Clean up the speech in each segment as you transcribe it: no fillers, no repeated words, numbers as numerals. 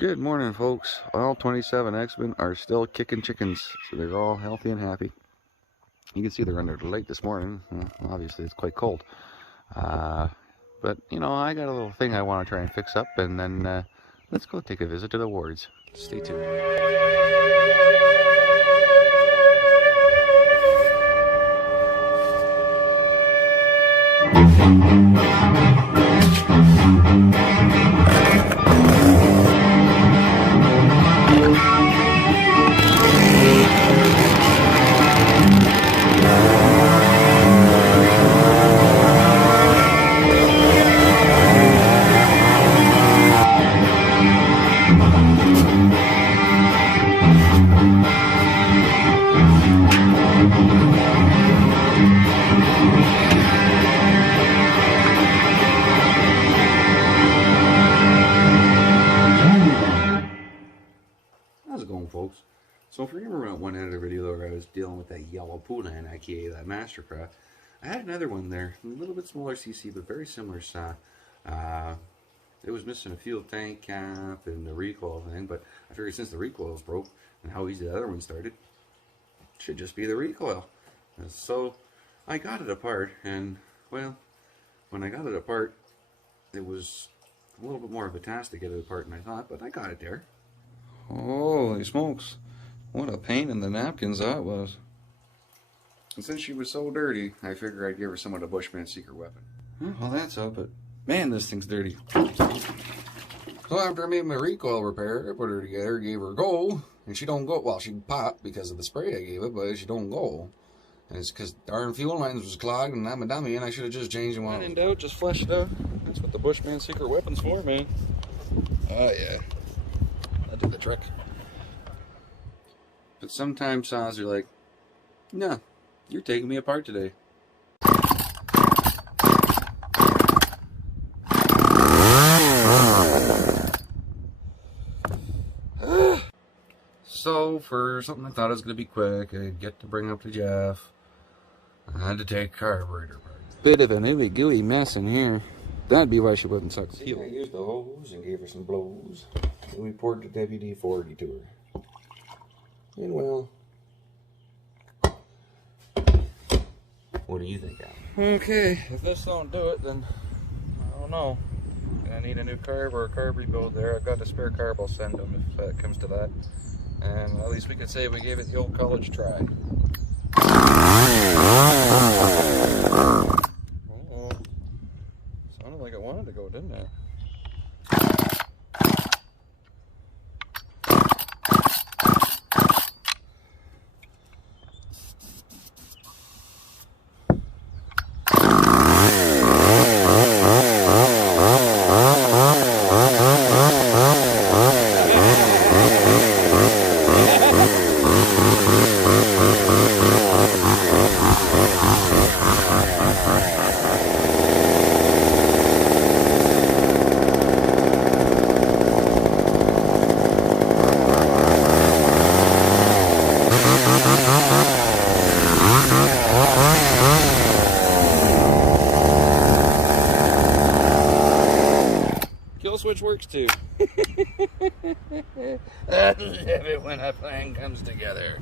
Good morning, folks. All 27 X-Men are still kicking chickens, so they're all healthy and happy. You can see they're under the light this morning. Well, obviously, it's quite cold. But, I got a little thing I want to try and fix up, and then let's go take a visit to the wards. Stay tuned. How's it going, folks? So if you remember at one end of the video where I was dealing with that yellow Puna and aka that Mastercraft, I had another one there, a little bit smaller CC, but very similar size. It was missing a fuel tank cap and the recoil thing, but I figured since the recoil's broke and how easy the other one started, it should just be the recoil. And so I got it apart, and well, when I got it apart, it was a little bit more of a task to get it apart than I thought, but I got it there. Holy smokes, what a pain in the napkins that was. And since she was so dirty, I figured I'd give her some of the Bushman's secret weapon. Well, that's up, but man, this thing's dirty. So after I made my recoil repair, I put her together, gave her a go, and she don't go. Well, she popped because of the spray I gave it, but she don't go. And it's because darn fuel lines was clogged, and I'm a dummy, and I should have just changed them. When in doubt, just flush it out. That's what the Bushman's secret weapon's for, man. Oh yeah, that did the trick. But sometimes saws are like, no, you're taking me apart today. So, for something I thought was going to be quick, I'd get to bring up to Jeff, I had to take carburetor apart. Bit of an ooey gooey mess in here. That'd be why she wouldn't suck the fuel. I used the hose and gave her some blows, and we poured the WD-40 to her. And well, what do you think, Alan? Okay, if this don't do it, then I don't know. I need a new carb or a carb rebuild there. I've got a spare carb, I'll send them if it comes to that. And at least we could say we gave it the old college try. Uh-oh. Sounded like it wanted to go, didn't it? Switch works too. I love it when a plan comes together.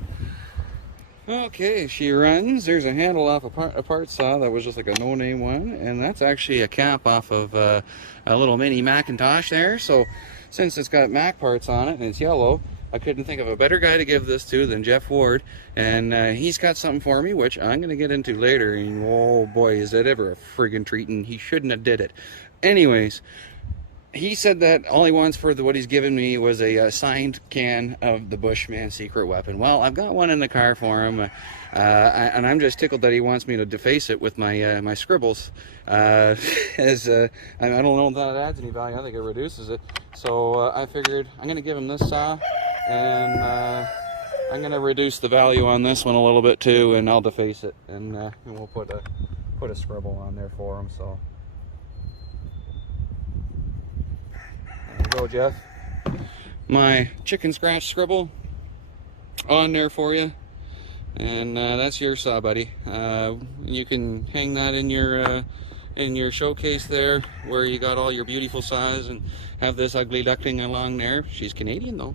Okay, she runs. There's a handle off a part saw that was just like a no-name one, and that's actually a cap off of a little mini Macintosh there. So since it's got Mac parts on it and it's yellow, I couldn't think of a better guy to give this to than Jeff Ward, and he's got something for me which I'm going to get into later, and oh boy, is that ever a friggin' treat, and he shouldn't have did it. Anyways, he said that all he wants for what he's given me was a signed can of the Bushman secret weapon. Well, I've got one in the car for him, and I'm just tickled that he wants me to deface it with my my scribbles. I don't know if that adds any value. I think it reduces it. So I figured I'm going to give him this saw, and I'm going to reduce the value on this one a little bit too, and I'll deface it, and we'll put a scribble on there for him. So. There you go, Jeff. My chicken scratch scribble on there for you. And that's your saw, buddy. You can hang that in your in your showcase there, where you got all your beautiful saws, and have this ugly duckling along there. She's Canadian though,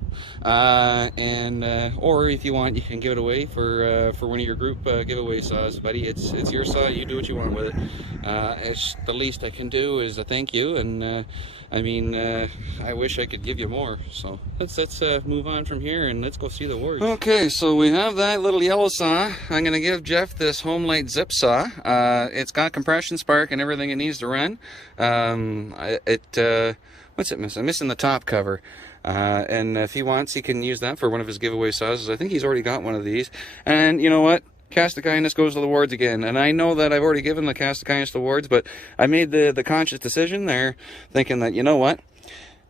or if you want, you can give it away for one of your group giveaway saws, buddy. It's your saw. You do what you want with it. It's the least I can do is a thank you, and I mean, I wish I could give you more. So let's move on from here and let's go see the wards. Okay, so we have that little yellow saw. I'm gonna give Jeff this Homelight zip saw. It's got compression spark and everything it needs to run. What's it missing? I'm missing the top cover. And if he wants, he can use that for one of his giveaway saws. I think he's already got one of these. And you know what? Cast of Kindness goes to the wards again. And I know that I've already given the Cast of Kindness awards, but I made the conscious decision there, thinking that, you know what?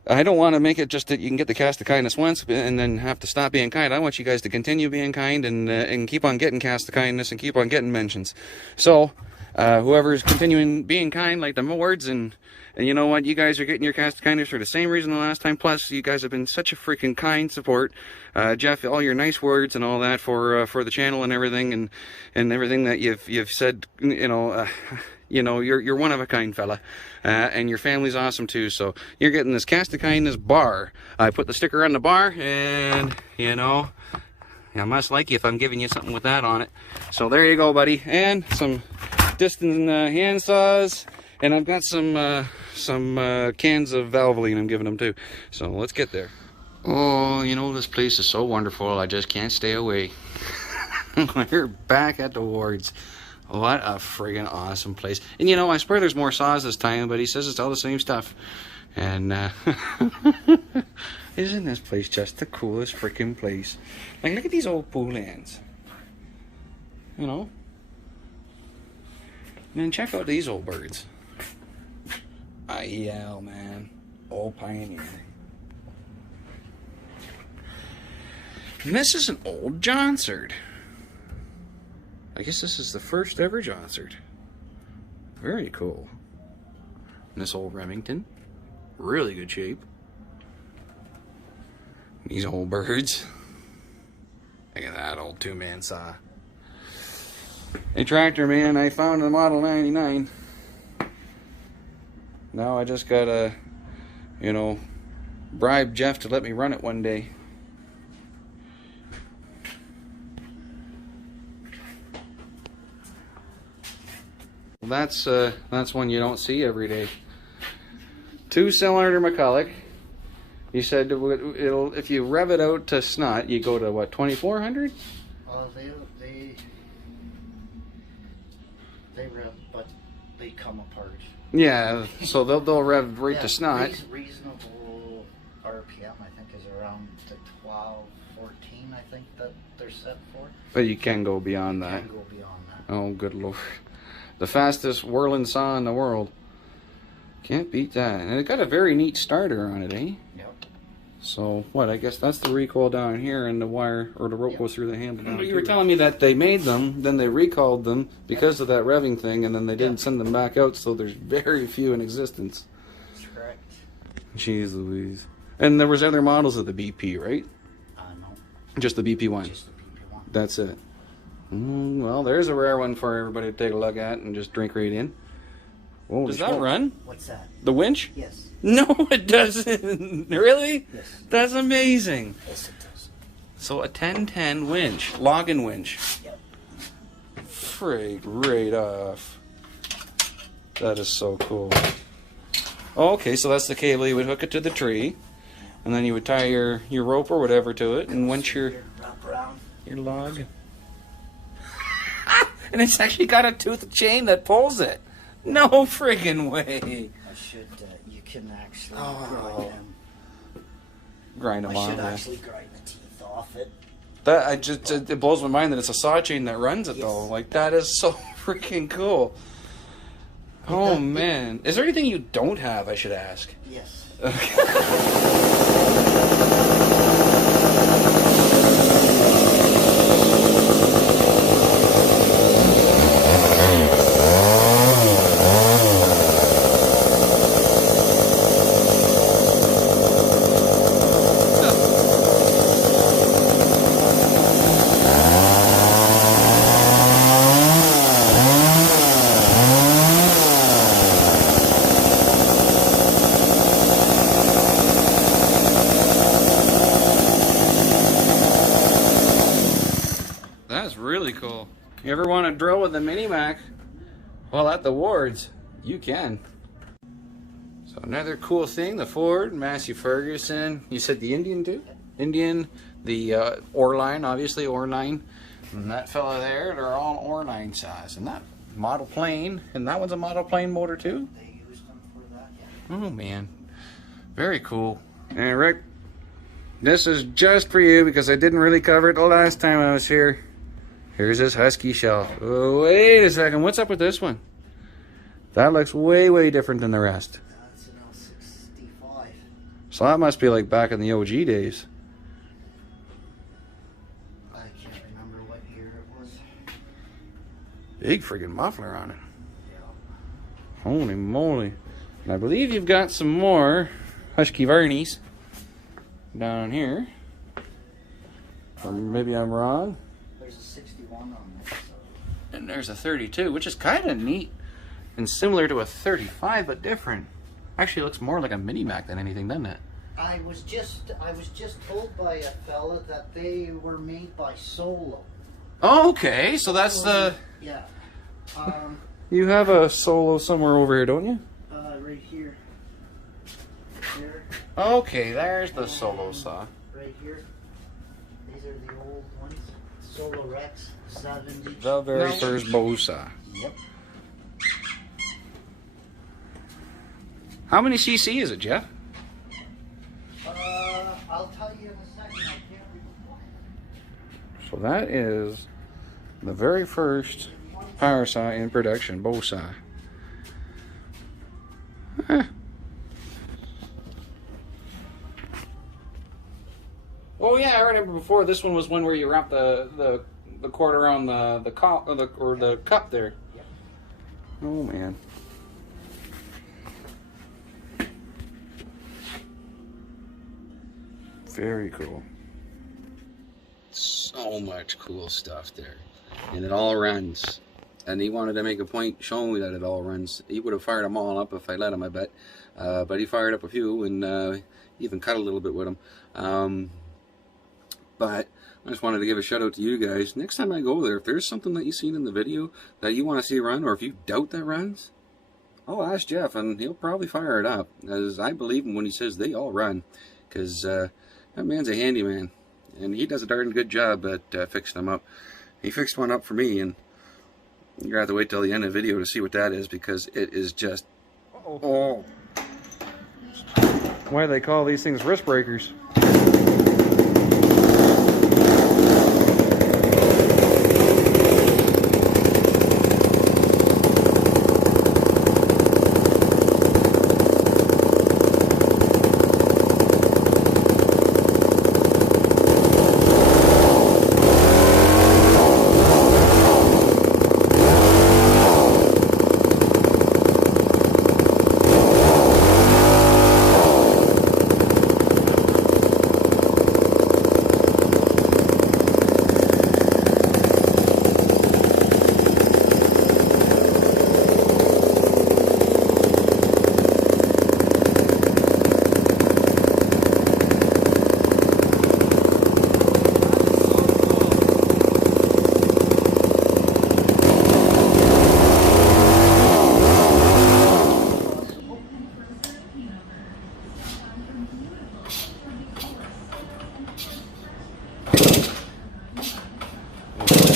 I don't want to make it just that you can get the Cast of Kindness once and then have to stop being kind. I want you guys to continue being kind and keep on getting Cast of Kindness and keep on getting mentions. So, whoever's continuing being kind, like the awards, and you know what, you guys are getting your Cast of Kindness for the same reason the last time. Plus, you guys have been such a freaking kind support. Jeff, all your nice words and all that for the channel and everything, and everything that you've said. You know, you're one of a kind fella, and your family's awesome too. So you're getting this Cast of Kindness bar. I put the sticker on the bar, and you know, I must like you if I'm giving you something with that on it. So there you go, buddy, and some distant hand saws. And I've got some cans of Valvoline I'm giving them too. So let's get there. Oh, you know, this place is so wonderful. I just can't stay away. We're back at the wards. What a friggin' awesome place. And you know, I swear there's more saws this time, but he says it's all the same stuff. And isn't this place just the coolest freaking place? Like, look at these old pool lands. You know? And then check out these old birds. IEL, man. Old Pioneer. And this is an old Johnsard. I guess this is the first ever Johnsard. Very cool. And this old Remington. Really good shape. These old birds. Look at that old two-man saw. A tractor, man. I found a Model 99. Now I just gotta, you know, bribe Jeff to let me run it one day. Well, that's one you don't see every day. 2-cylinder McCulloch. You said it'll if you rev it out to snot, you go to what, 2400? They rev, but they come apart. Yeah, so they'll rev right to snot. Reasonable RPM, I think, is around the 12, 14, I think, that they're set for. But you can go beyond that. You can go beyond that. Oh, good lord. The fastest whirling saw in the world. Can't beat that. And it got a very neat starter on it, eh? Yep. So, what, I guess that's the recoil down here, and the wire, or the rope goes through the handle down. You were telling me that they made them, then they recalled them because of that revving thing, and then they didn't send them back out, so there's very few in existence. That's correct. Jeez Louise. And there was other models of the BP, right? No. Just the BP one? Just the BP one. That's it. Well, there's a rare one for everybody to take a look at and just drink right in. Holy Does that run? What's that? The winch? Yes. No, it doesn't. Really? Yes. That's amazing. Yes, it does. So a 1010 winch, login winch. Yep. Frig right off. That is so cool. Oh, okay, so that's the cable. You would hook it to the tree, and then you would tie your rope or whatever to it, and winch your log. And it's actually got a toothed chain that pulls it. No friggin' way. I should, you can actually grind them. Grind them on. I should actually grind the teeth off it. That it blows my mind that it's a saw chain that runs it though. Like, that is so freaking cool. Oh man. Is there anything you don't have, I should ask? Yes. Really cool. You ever want to drill with a Mini Mac? Well, at the Wards, you can. So another cool thing, the Ford, Massey Ferguson. You said the Indian too? Indian, the ore line, obviously ore line. And that fella there, they're all ore line size. And that model plane, and that one's a model plane motor too? They used them for that, yeah. Oh man, very cool. And Rick, this is just for you because I didn't really cover it the last time I was here. Here's this Husky shell. Oh, wait a second, what's up with this one? That looks way, way different than the rest. That's an L65. So that must be like back in the OG days. I can't remember what year it was. Big friggin' muffler on it. Yeah. Holy moly. And I believe you've got some more Husky Varnies down here. Or maybe I'm wrong. There's a 61 on there. So. And there's a 32, which is kind of neat and similar to a 35, but different. Actually, it looks more like a Mini Mac than anything, doesn't it? I was just told by a fella that they were made by Solo. Oh, okay, so that's the... Yeah. You have a Solo somewhere over here, don't you? Right here. Here. Okay, there's the Solo saw. Right here. These are the old ones. Solo Rex 70. The very first bow saw. Yep. How many cc is it, Jeff? I'll tell you in a second. I can't remember. So that is the very first power saw in production, bow saw. Huh. Oh yeah, I remember before. This one was one where you wrap the cord around the cup there. Yep. Oh man. Very cool. So much cool stuff there. And it all runs. And he wanted to make a point showing me that it all runs. He would have fired them all up if I let him, I bet. But he fired up a few and even cut a little bit with them. But I just wanted to give a shout out to you guys. Next time I go there, if there's something that you've seen in the video that you want to see run, or if you doubt that runs, I'll ask Jeff and he'll probably fire it up. As I believe him when he says they all run. Because that man's a handyman. And he does a darn good job at fixing them up. He fixed one up for me, and you're going to have to wait till the end of the video to see what that is, because it is just... Oh. Why do they call these things wrist breakers?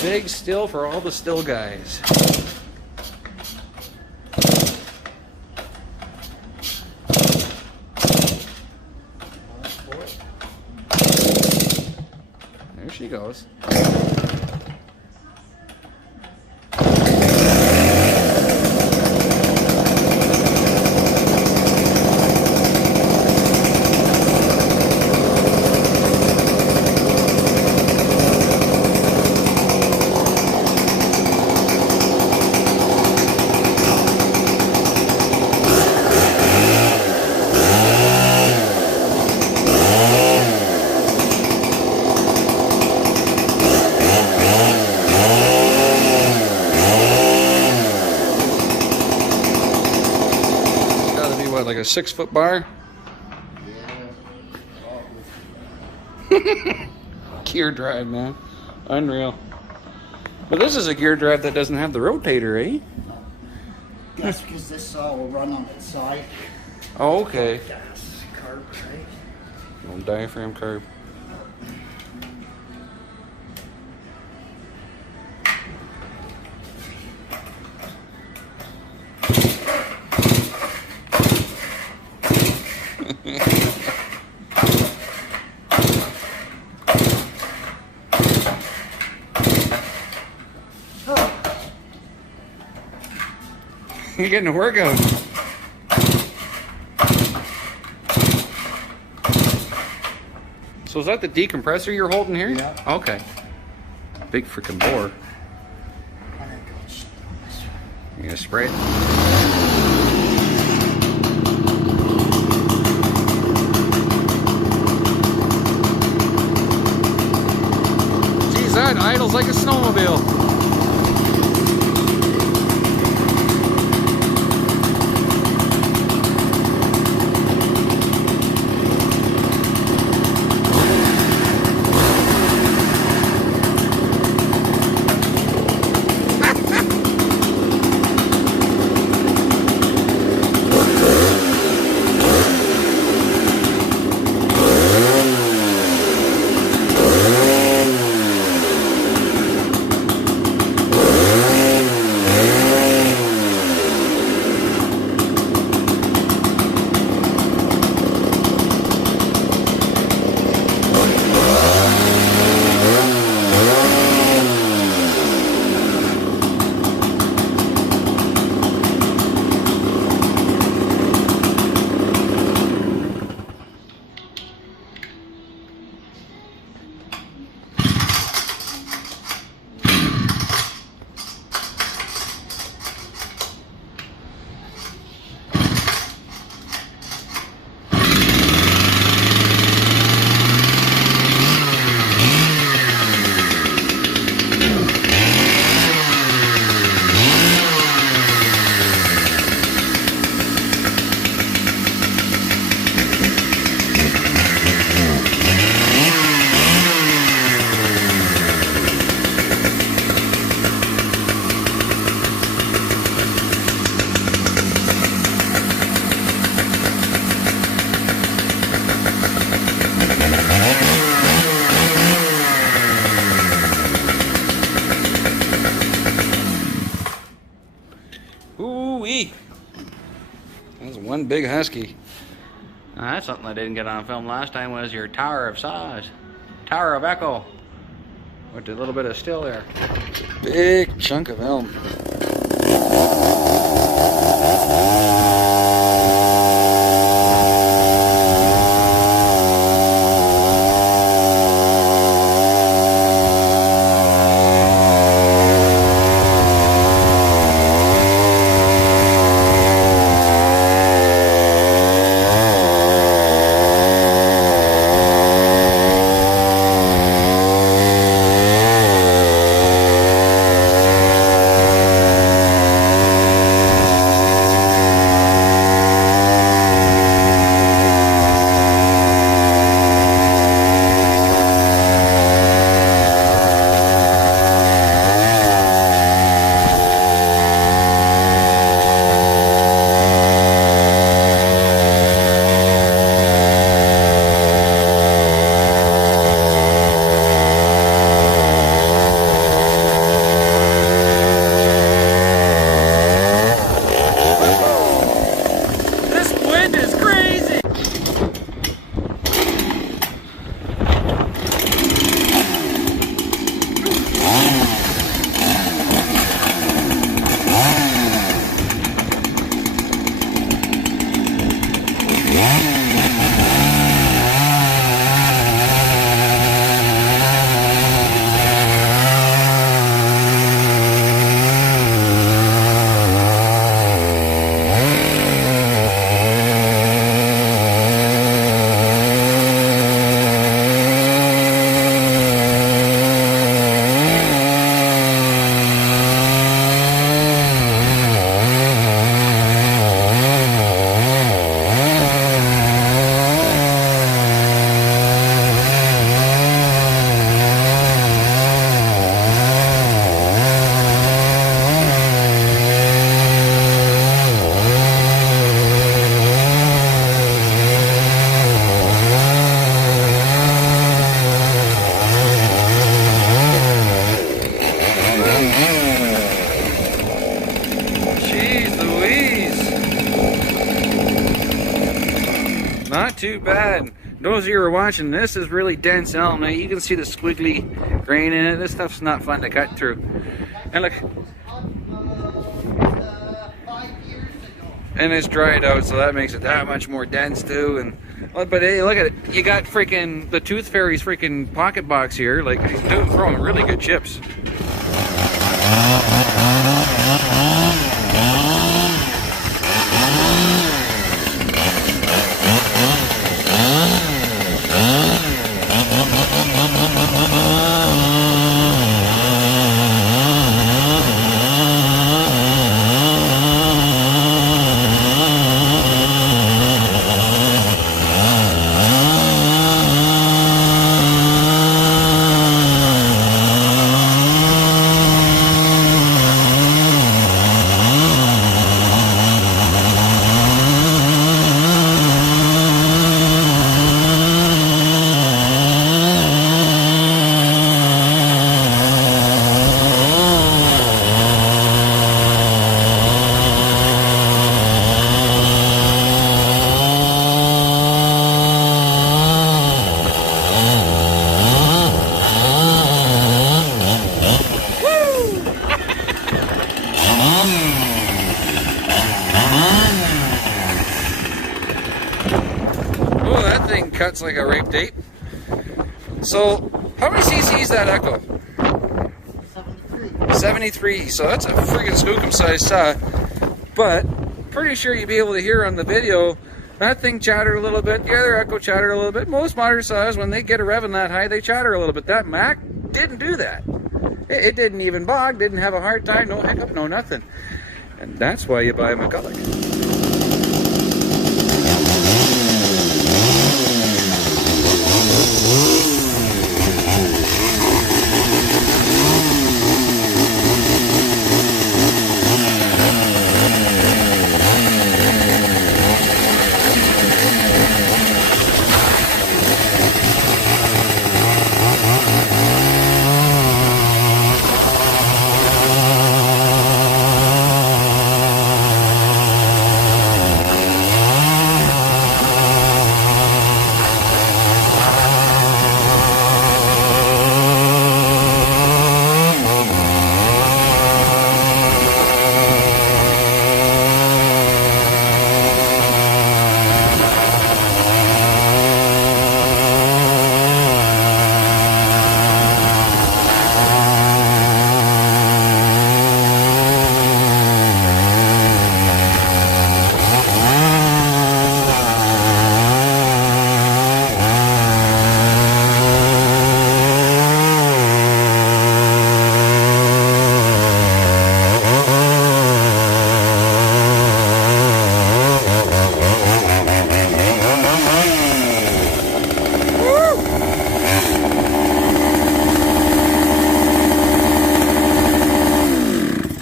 Big still for all the still guys. There she goes. Like a 6-foot bar? Yeah. Gear drive, man. Unreal. But this is a gear drive that doesn't have the rotator, eh? That's because this saw will run on its side. Oh, okay. Gas carb, right? Little diaphragm carb. You're getting a workout. So is that the decompressor you're holding here? Yeah. Okay. Big freaking bore. And it goes down this way. You gonna spray it? Geez, that idles like a snowmobile. Ooh-wee. That's one big husky. That's something I didn't get on film last time was your Tower of Saws. Tower of Echo. With a little bit of still there. Big chunk of elm. not too bad. Those of you who are watching, this is really dense elm. Now you can see the squiggly grain in it. This stuff's not fun to cut through. And look, and it's dried out, so that makes it that much more dense too. And but hey, look at it. You got freaking the Tooth Fairy's freaking pocket box here. Like he's throwing really good chips. Oh, that thing cuts like a rape date. So, how many cc is that Echo? 73. 73. So that's a freaking skookum size saw. But pretty sure you'd be able to hear on the video that thing chattered a little bit. The other Echo chattered a little bit. Most modern saws, when they get a revving that high, they chatter a little bit. That Mac didn't do that. It didn't even bog. Didn't have a hard time. No hiccup. No nothing. And that's why you buy a McCulloch.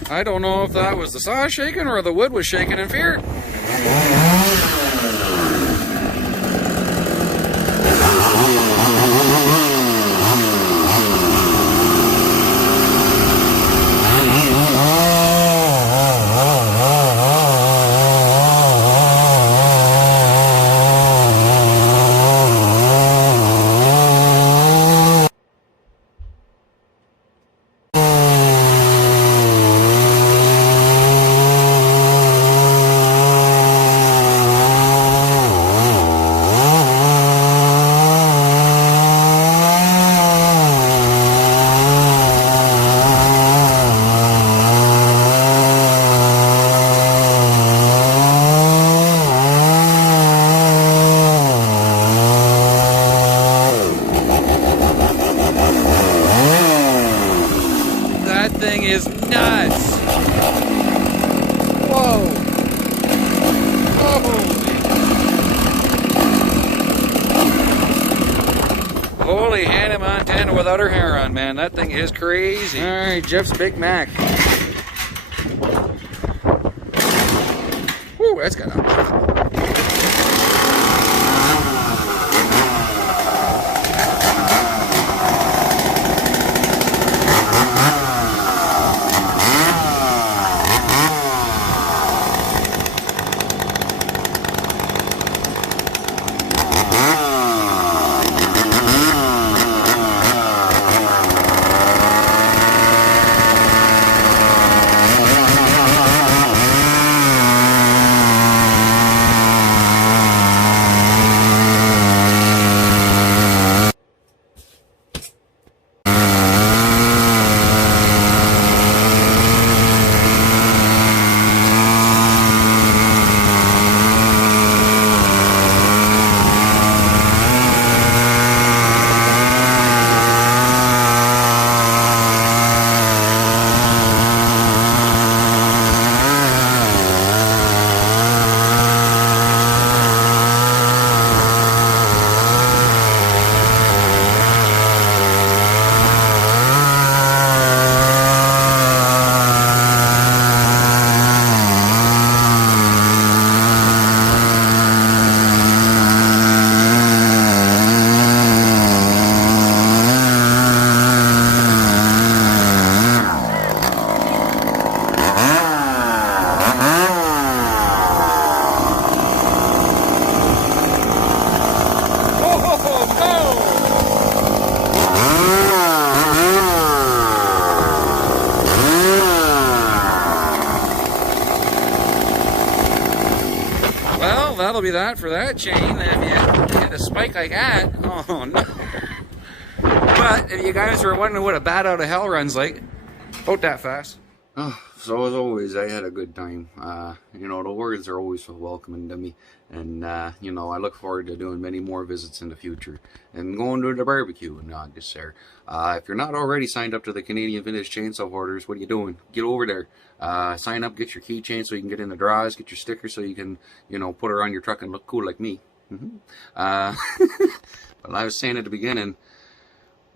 I don't know if that was the saw shaking or the wood was shaking in fear. Is nuts. Whoa. Holy Hannah Montana without her hair on, man. That thing is crazy. All right, Jeff's Big Mac. Woo, that's got a... be that for that chain. If you hit a spike like that, oh no. But if you guys were wondering what a bat out of hell runs like, about that fast. Oh, so as always, I had a good time. You know, the words are always so welcoming to me. And, you know, I look forward to doing many more visits in the future. And going to the barbecue in August there. If you're not already signed up to the Canadian Vintage Chainsaw Hoarders, what are you doing? Get over there. Sign up, get your keychain so you can get in the draws, get your sticker so you can, you know, put her on your truck and look cool like me. But I was saying at the beginning,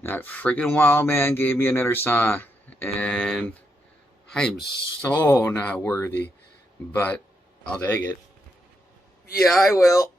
that freaking wild man gave me another saw. And I'm so not worthy, but I'll take it. Yeah, I will.